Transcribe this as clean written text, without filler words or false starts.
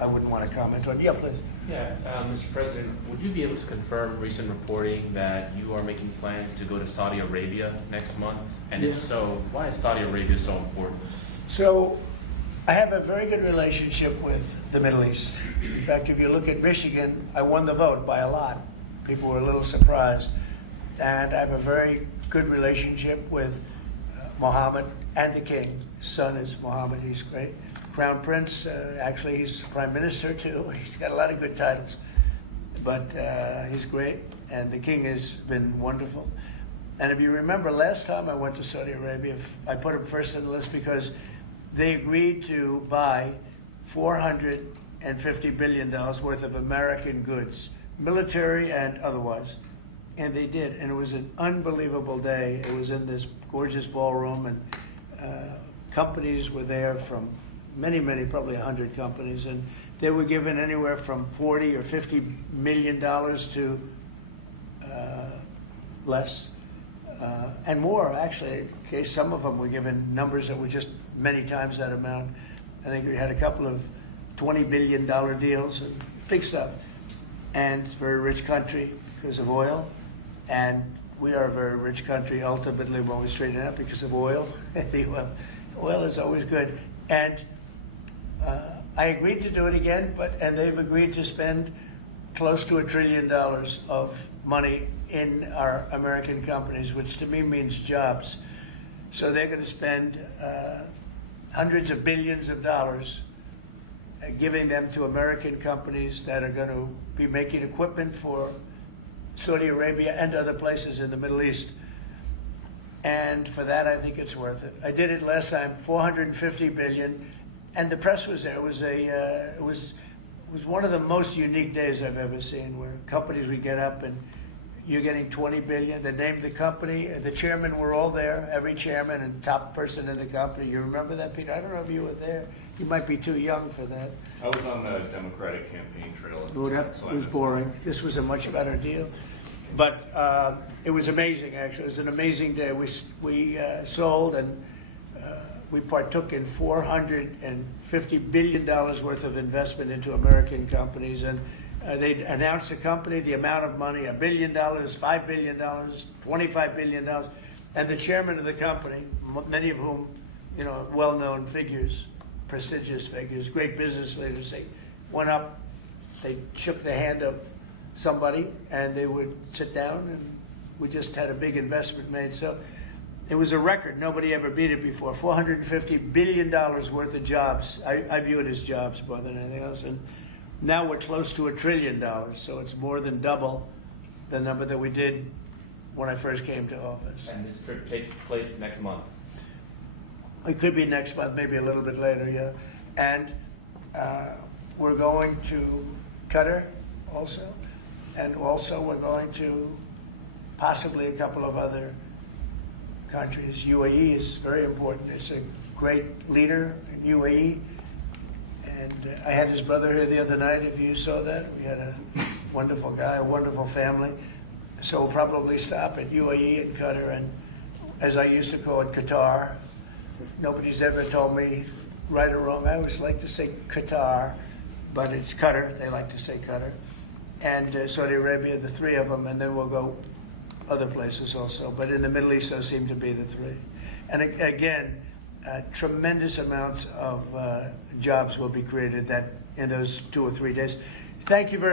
I wouldn't want to comment on. Yeah, please. Yeah, Mr. President, would you be able to confirm recent reporting that you are making plans to go to Saudi Arabia next month? And if so, why is Saudi Arabia so important? So I have a very good relationship with the Middle East. In fact, if you look at Michigan, I won the vote by a lot. People were a little surprised. And I have a very good relationship with Mohammed and the king. His son is Mohammed, he's great. Crown Prince, actually he's Prime Minister too. He's got a lot of good titles. But he's great, and the king has been wonderful. And if you remember, last time I went to Saudi Arabia, I put him first on the list because they agreed to buy $450 billion worth of American goods, military and otherwise. And they did, and it was an unbelievable day. It was in this gorgeous ballroom, and companies were there from many, probably 100 companies, and they were given anywhere from 40 or 50 million dollars to less, and more actually. Okay, some of them were given numbers that were just many times that amount. I think we had a couple of $20 billion deals, and big stuff. And it's a very rich country because of oil. And we are a very rich country ultimately when we straighten it out because of oil. Oil is always good. And I agreed to do it again, and they've agreed to spend close to $1 trillion of money in our American companies, which to me means jobs. So they're going to spend hundreds of billions of dollars giving them to American companies that are going to be making equipment for Saudi Arabia and other places in the Middle East. And for that, I think it's worth it. I did it last time, $450 billion, and the press was there. It was one of the most unique days I've ever seen, where companies would get up and you're getting $20 billion. They named the company. The chairmen were all there, every chairman and top person in the company. You remember that, Peter? I don't know if you were there. You might be too young for that. I was on the Democratic campaign trail. It was boring. This was a much better deal. But it was amazing, actually. It was an amazing day. We sold and we partook in $450 billion worth of investment into American companies. And they announced the company, the amount of money, $1 billion, $5 billion, $25 billion. And the chairman of the company, many of whom, well-known figures, prestigious figures, great business leaders, they went up, they shook the hand of somebody, and they would sit down, and we just had a big investment made. So it was a record. Nobody ever beat it before. $450 billion worth of jobs. I view it as jobs more than anything else. And now we're close to $1 trillion, so it's more than double the number that we did when I first came to office. And this trip takes place next month. It could be next month, maybe a little bit later, yeah. And we're going to Qatar also. And also we're going to possibly a couple of other countries. UAE is very important. It's a great leader in UAE. And I had his brother here the other night, if you saw that. We had a wonderful guy, a wonderful family. So we'll probably stop at UAE and Qatar, and as I used to call it, Qatar. Nobody's ever told me right or wrong. I always like to say Qatar, but it's Qatar. They like to say Qatar. And Saudi Arabia, the three of them, and then we'll go other places also. But in the Middle East, those seem to be the three. And again, tremendous amounts of jobs will be created in those 2 or 3 days. Thank you very much.